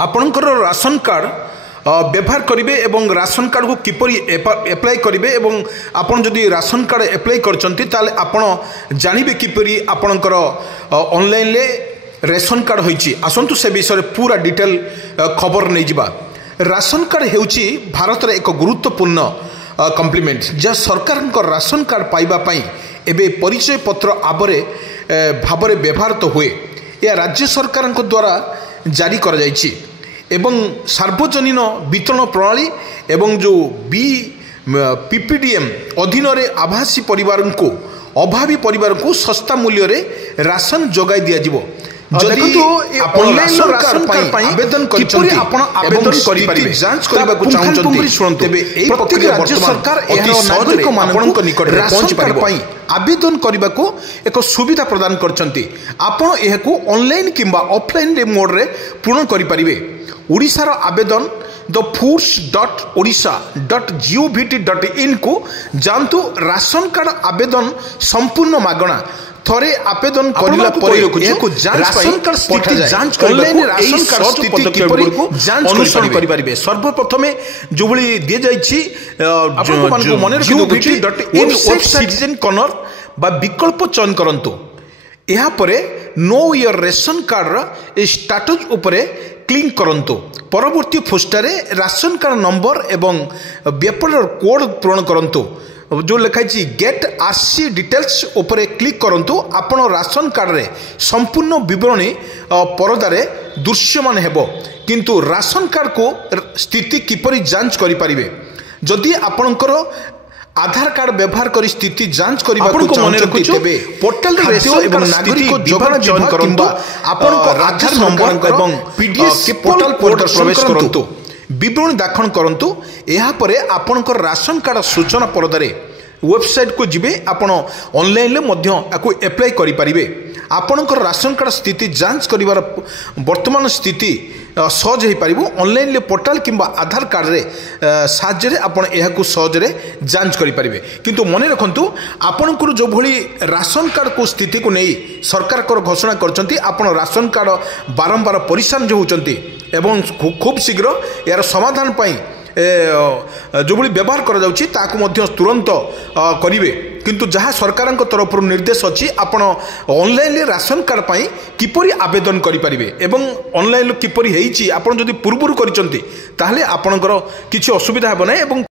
आपणकर ration card व्यवहार करेंगे और राशन कार्ड को किपरि एप्लाई करेंगे और आपन जदि राशन कार्ड एप्लाई करचंती ताले आपन जानिबे किपरि आपणकर ऑनलाइन ले रेशन कार्ड होइची। आसंतु से विषय पूरा डिटेल खबर नहीं जिबा। राशन कार्ड हेउची भारत रे एक गुरुत्वपूर्ण कम्प्लीमेंट जहाँ सरकार राशन कार्ड पाइबा पाई एबे परिचय पत्र भाव व्यवहार तो हुए या राज्य सरकार द्वारा जारी कर जाइछि एवं सार्वजनीन वितरण प्रणाली एवं जो पीपीडीएम अधीन रे आभासी परिवार को अभावी परिवार को सस्ता मूल्य रे राशन जोगाई दिया जिवो। आवेदन करने को एक सुविधा प्रदान करछंती। आपण एहाकू ऑनलाइन किंबा ऑफलाइन रे मोड रे पूर्ण करि परिबे। ओडिसा रो आवेदन thefoods.odisha.gov.in को जानतु राशन कार्ड आवेदन संपूर्ण मागणा थरे आवेदन करिला परे एको जांच राशन कार्ड स्थिति जांच करबा राशन कार्ड स्थिति किपरि जांच अनुसरण करि परिबे। सर्वप्रथम जो भली दिए जाइछि आपन को मने रखिदो.in सिटीजन कॉर्नर बा विकल्प चयन करंतु। एहा परे know your ration card status उपरे क्लिक करंतु। परवर्ती पोस्टरे राशन कार्ड नंबर एवं व्यापार कोड पूर्ण करंतु। जो लिखाई गेट आरसी डिटेल्स उपरे क्लिक करंतु। आपण राशन कार्ड रे संपूर्ण विवरणी परदारे दृश्यमान हेबो किंतु राशन कार्ड को स्थिति किपरि जांच करि परिबे। जदि आपणकर आधार कार्ड व्यवहार करी स्थिति जांच करबा को चाहते तेबे पोर्टल रे एवं नागरिक जोगाण जॉइन करंतु। आपण को आधार नंबर एवं पीडीएस के पोर्टल पर प्रवेश करंतु। विवरण दाखल करंतु। एहा परे आपणकर राशन कार्ड सूचना परदारे वेबसाइट को जिबे आपण ऑनलाइन ले मध्य आको अप्लाई करि परिबे। आपणकर राशन कार्ड स्थिति जांच करिवार वर्तमान स्थिति सहज हो पार ऑनलाइन ले पोर्टल किंबा आधार कार्ड रे साहाय्य आपण एहाकू सहज रे जांच करि परिबे। किंतु मने रखंतु आपणकर जो भली राशन कार्ड को स्थिति को नहीं सरकार को घोषणा करचंती आपण राशन कार्ड बारंबार परेशान जो होचंती एवं खूब शीघ्र यार समाधान पाई जो भली व्यवहार करा जाउची ताकू मध्य तुरंत करिवे। किंतु जहाँ सरकार तरफ निर्देश अच्छी आपण ऑनलाइन राशन कार्ड पाई किपरि आवेदन करि परिबे एवं ऑनलाइन किपरि हेइची आपण जदि पूर्वरु करिसंती ताहले आपणकर किछि असुविधा हेबो नै एवं